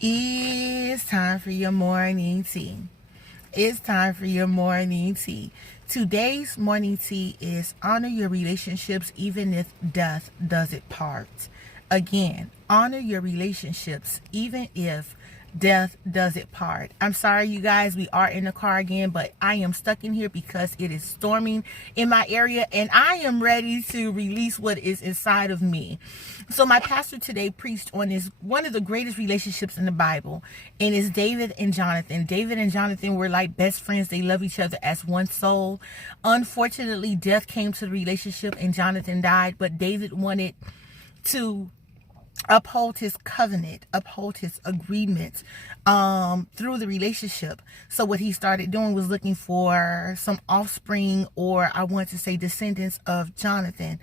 It's time for your morning tea. It's time for your morning tea. Today's morning tea is honor your relationships even if death does it part. Again, honor your relationships even if death does it part. I'm sorry, you guys, we are in the car again, but I am stuck in here because it is storming in my area and I am ready to release what is inside of me. So my pastor today preached on this one of the greatest relationships in the Bible, and it's David and Jonathan. David and Jonathan were like best friends. They love each other as one soul. Unfortunately, death came to the relationship and Jonathan died, but David wanted to uphold his covenant, uphold his agreement through the relationship. So what he started doing was looking for some offspring, or I want to say descendants of Jonathan,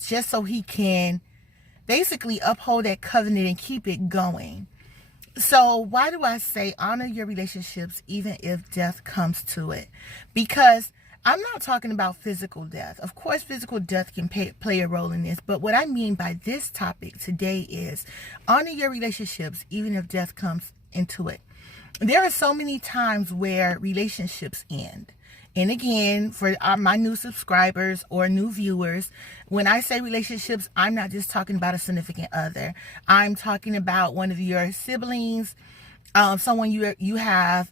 just so he can basically uphold that covenant and keep it going. So why do I say honor your relationships even if death comes to it? Because I'm not talking about physical death. Of course, physical death can play a role in this. But what I mean by this topic today is honor your relationships even if death comes into it. There are so many times where relationships end. And again, for my new subscribers or new viewers, when I say relationships, I'm not just talking about a significant other. I'm talking about one of your siblings, someone you have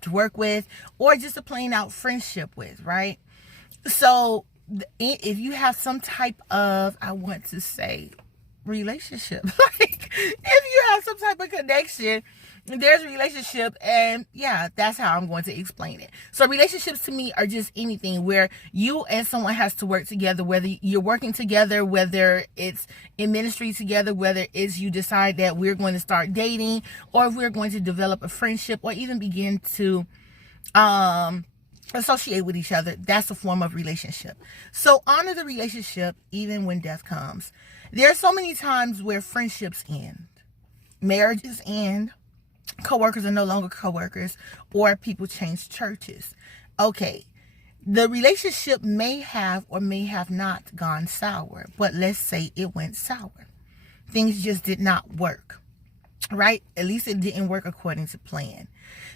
to work with, or just a plain out friendship with, right? So if you have some type of, I want to say, relationship, like if you have some type of connection, there's a relationship, and yeah, that's how I'm going to explain it. So relationships to me are just anything where you and someone has to work together, whether you're working together, whether it's in ministry together, whether it's you decide that we're going to start dating, or if we're going to develop a friendship, or even begin to associate with each other. That's a form of relationship. So honor the relationship even when death comes. There are so many times where friendships end, marriages end, coworkers are no longer coworkers, or people change churches. Okay, the relationship may have or may have not gone sour, but let's say it went sour. Things just did not work, right? At least it didn't work according to plan.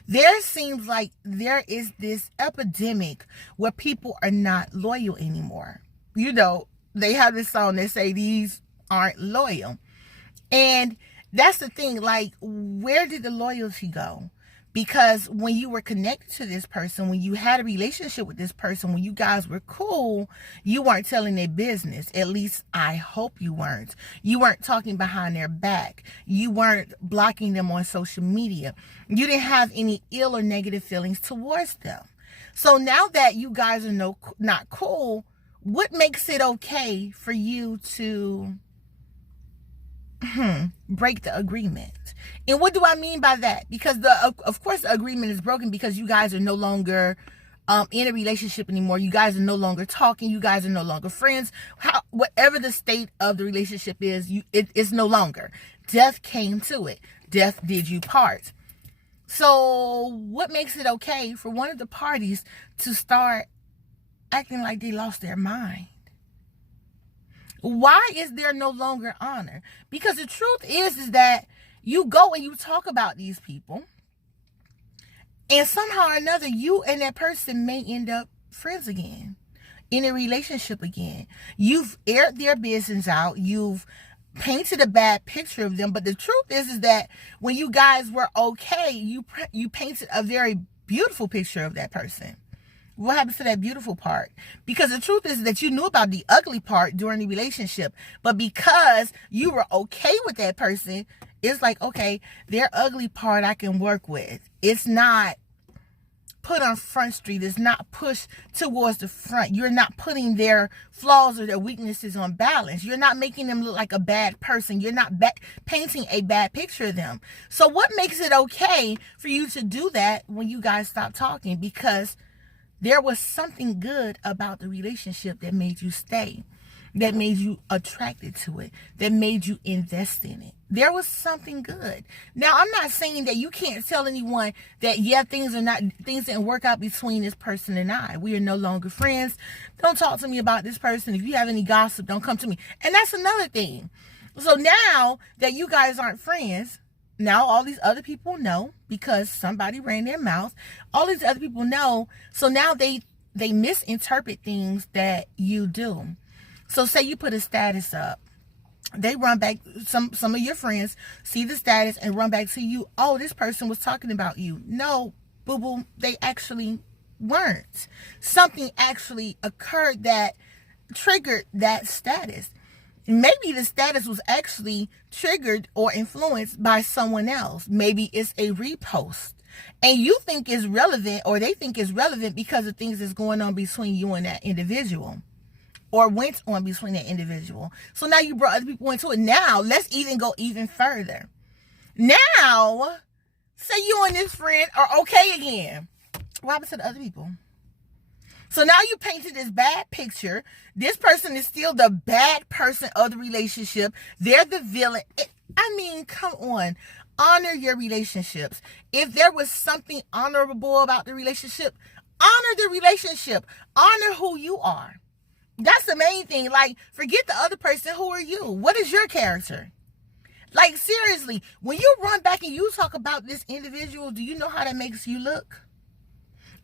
There seems like there is this epidemic where people are not loyal anymore. You know, they have this song that say these aren't loyal. And that's the thing, like, where did the loyalty go? Because when you were connected to this person, when you had a relationship with this person, when you guys were cool, you weren't telling their business. At least I hope you weren't. You weren't talking behind their back. You weren't blocking them on social media. You didn't have any ill or negative feelings towards them. So now that you guys are not cool, what makes it okay for you to break the agreement? And what do I mean by that? Because of course the agreement is broken because you guys are no longer in a relationship anymore. You guys are no longer talking. You guys are no longer friends. Whatever the state of the relationship is, it's no longer. Death came to it. Death did you part. So what makes it okay for one of the parties to start acting like they lost their mind? Why is there no longer honor? Because the truth is that you go and you talk about these people, and somehow or another, you and that person may end up friends again, in a relationship again. You've aired their business out. You've painted a bad picture of them. But the truth is that when you guys were okay, you painted a very beautiful picture of that person. What happens to that beautiful part? Because the truth is that you knew about the ugly part during the relationship, but because you were okay with that person, it's like, okay, their ugly part I can work with. It's not put on Front Street. It's not pushed towards the front. You're not putting their flaws or their weaknesses on balance. You're not making them look like a bad person. You're not painting a bad picture of them. So what makes it okay for you to do that when you guys stop talking? Because there was something good about the relationship that made you stay, that made you attracted to it, that made you invest in it. There was something good. Now, I'm not saying that you can't tell anyone that, yeah, things didn't work out between this person and I. We are no longer friends. Don't talk to me about this person. If you have any gossip, don't come to me. And that's another thing. So now that you guys aren't friends, Now all these other people know because somebody ran their mouth. All these other people know. So now they misinterpret things that you do. So say you put a status up. They run back, some of your friends see the status and run back to you. Oh, this person was talking about you. No, boo-boo, they actually weren't. Something actually occurred that triggered that status. Maybe the status was actually triggered or influenced by someone else. Maybe it's a repost. And you think it's relevant, or they think it's relevant because of things that's going on between you and that individual, or went on between that individual. So now you brought other people into it. Now, let's even go even further. Now, say you and this friend are okay again. What happened to the other people? So now you painted this bad picture. This person is still the bad person of the relationship. They're the villain. I mean, come on. Honor your relationships. If there was something honorable about the relationship, honor the relationship. Honor who you are. That's the main thing. Like, forget the other person. Who are you? What is your character? Like, seriously, when you run back and you talk about this individual, do you know how that makes you look?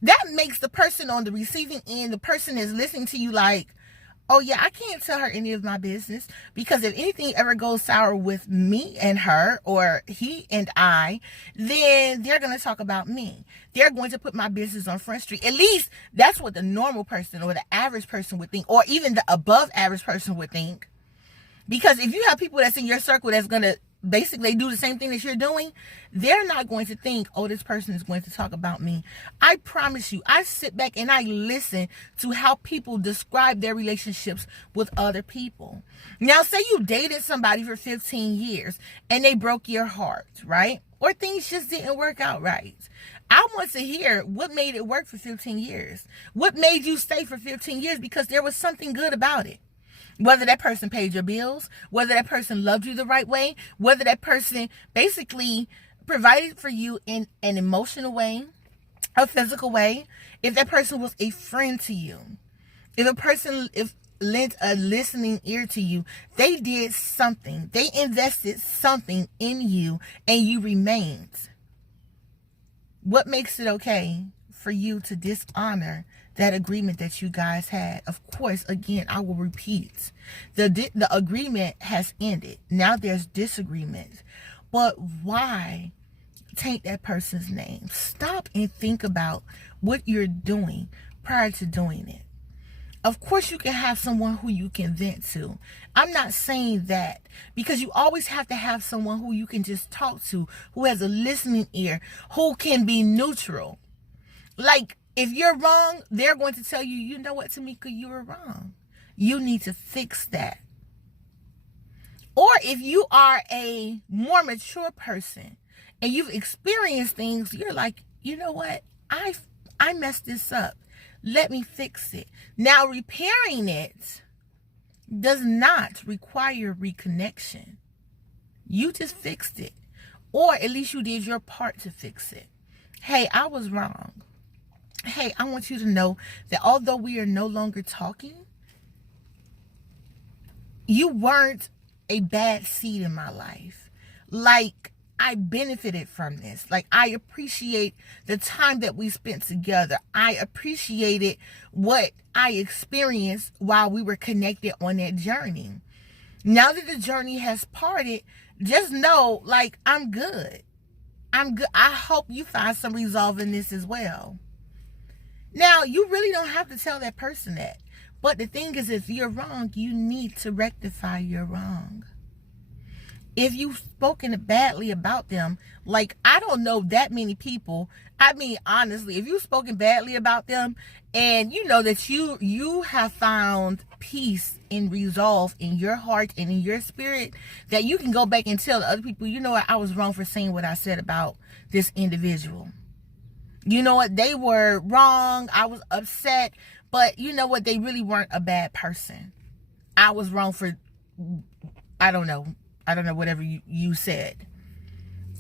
That makes the person on the receiving end, the person that's listening to you, like, oh yeah, I can't tell her any of my business, because if anything ever goes sour with me and her, or he and I, then they're going to talk about me. They're going to put my business on Front Street. At least that's what the normal person or the average person would think, or even the above average person would think. Because if you have people that's in your circle that's going to basically do the same thing that you're doing, they're not going to think, oh, this person is going to talk about me. I promise you, I sit back and I listen to how people describe their relationships with other people. Now, say you dated somebody for 15 years and they broke your heart, right? Or things just didn't work out right. I want to hear what made it work for 15 years. What made you stay for 15 years? Because there was something good about it. Whether that person paid your bills, whether that person loved you the right way, whether that person basically provided for you in an emotional way, a physical way, if that person was a friend to you, if lent a listening ear to you, they did something. They invested something in you and you remained. What makes it okay for you to dishonor that agreement that you guys had? Of course, again, I will repeat, the agreement has ended. Now there's disagreements. But why taint that person's name? Stop and think about what you're doing prior to doing it. Of course, you can have someone who you can vent to. I'm not saying that, because you always have to have someone who you can just talk to, who has a listening ear, who can be neutral. Like, if you're wrong, they're going to tell you, you know what, Tamika, you were wrong. You need to fix that. Or if you are a more mature person and you've experienced things, you're like, you know what, I messed this up. Let me fix it. Now, repairing it does not require reconnection. You just fixed it. Or at least you did your part to fix it. Hey, I was wrong. Hey, I want you to know that although we are no longer talking, you weren't a bad seed in my life. Like, I benefited from this. Like, I appreciate the time that we spent together. I appreciated what I experienced while we were connected on that journey. Now that the journey has parted, just know, like, I'm good. I'm good. I hope you find some resolve in this as well. Now, you really don't have to tell that person that. But the thing is, if you're wrong, you need to rectify your wrong. If you've spoken badly about them, like, I don't know that many people. I mean, honestly, if you've spoken badly about them and you know that you have found peace and resolve in your heart and in your spirit, that you can go back and tell the other people, you know what, I was wrong for saying what I said about this individual. You know what, they were wrong. I was upset. But you know what, they really weren't a bad person. I was wrong for, I don't know, whatever you said.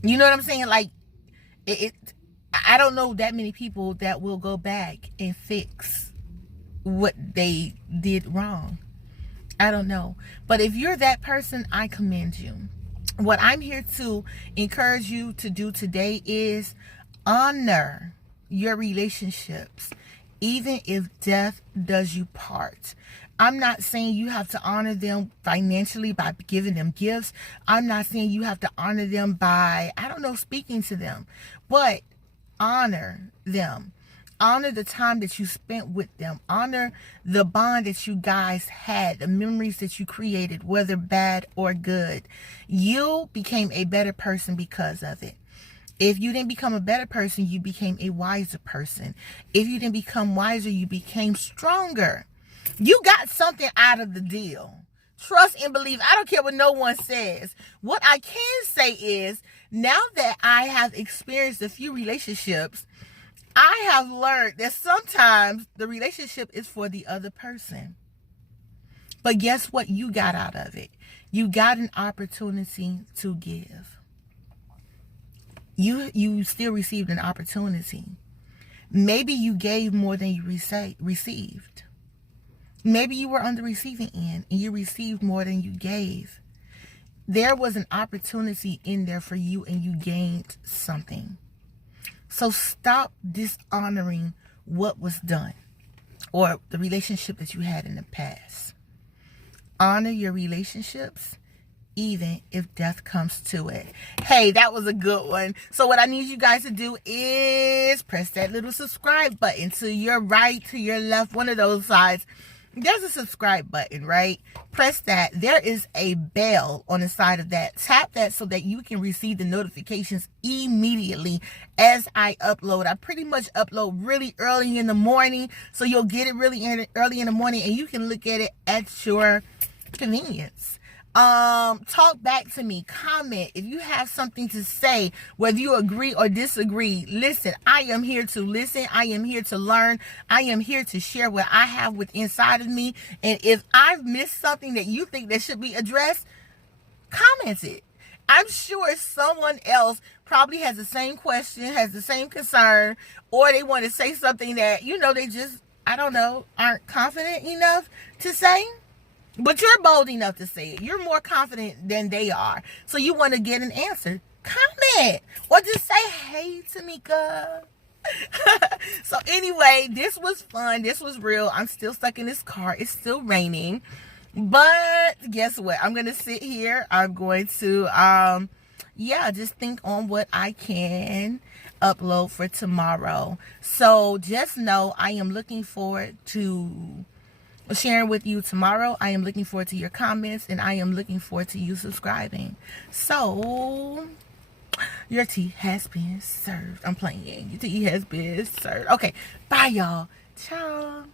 You know what I'm saying? Like, I don't know that many people that will go back and fix what they did wrong. I don't know. But if you're that person, I commend you. What I'm here to encourage you to do today is honor your relationships, even if death does you part. I'm not saying you have to honor them financially by giving them gifts. I'm not saying you have to honor them by, speaking to them. But honor them. Honor the time that you spent with them. Honor the bond that you guys had, the memories that you created, whether bad or good. You became a better person because of it. If you didn't become a better person, you became a wiser person. If you didn't become wiser, you became stronger. You got something out of the deal. Trust and believe. I don't care what no one says. What I can say is, now that I have experienced a few relationships, I have learned that sometimes the relationship is for the other person. But guess what you got out of it? You got an opportunity to give. You still received an opportunity. Maybe you gave more than you received. Maybe you were on the receiving end and you received more than you gave. There was an opportunity in there for you and you gained something. So stop dishonoring what was done or the relationship that you had in the past. Honor your relationships, even if death comes to it. Hey, that was a good one. So what I need you guys to do is press that little subscribe button to your right, to your left, one of those sides. There's a subscribe button, right? Press that. There is a bell on the side of that. Tap that so that you can receive the notifications immediately as I upload. I pretty much upload really early in the morning, so you'll get it really early in the morning and you can look at it at your convenience. Talk back to me, comment if you have something to say, whether you agree or disagree. Listen, I am here to listen. I am here to learn. I am here to share what I have with inside of me. And if I've missed something that you think that should be addressed, comment it. I'm sure someone else probably has the same question, has the same concern, or they want to say something that, they just, aren't confident enough to say. But you're bold enough to say it. You're more confident than they are. So you want to get an answer. Comment. Or just say, hey, Tamika. So anyway, this was fun. This was real. I'm still stuck in this car. It's still raining. But guess what? I'm going to sit here. I'm going to, just think on what I can upload for tomorrow. So just know I am looking forward to sharing with you tomorrow. I am looking forward to your comments, and I am looking forward to you subscribing. So your tea has been served. I'm playing. Your tea has been served. Okay, bye y'all. Ciao.